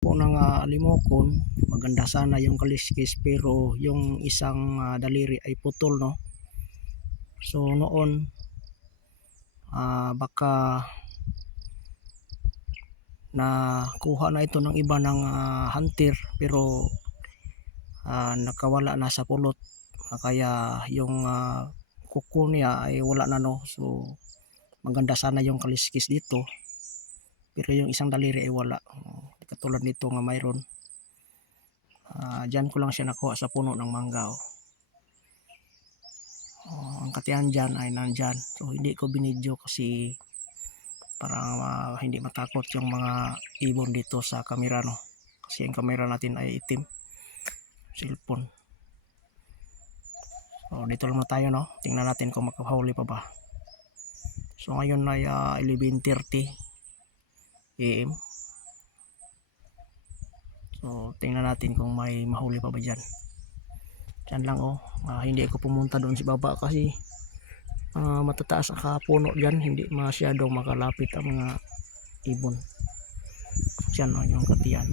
po ng limokon, maganda sana yung kaliskis pero yung isang daliri ay putol, no. So noon baka na kuha na ito ng iba ng hunter, pero nakawala na sa pulot. Kaya yung kuko niya ay wala na, no. So maganda sana yung kaliskis dito pero yung isang daliri ay wala. Katulad nito nga mayroon. Dyan ko lang siya nakuha sa puno ng mangga. Ang katiyan dyan ay nandyan. So hindi ko binidyo kasi para hindi matakot yung mga ibon dito sa kamera, no. Kasi ang kamera natin ay itim, cellphone. So dito lang na tayo, no. Tingnan natin kung makahuli pa ba. So ngayon ay 11:30 AM. So tingnan natin kung may mahuli pa ba dyan. Dyan lang, hindi ako pumunta doon si baba kasi matataas ang puno dyan, hindi masyadong makalapit ang mga ibon. Dyan yung katiyan.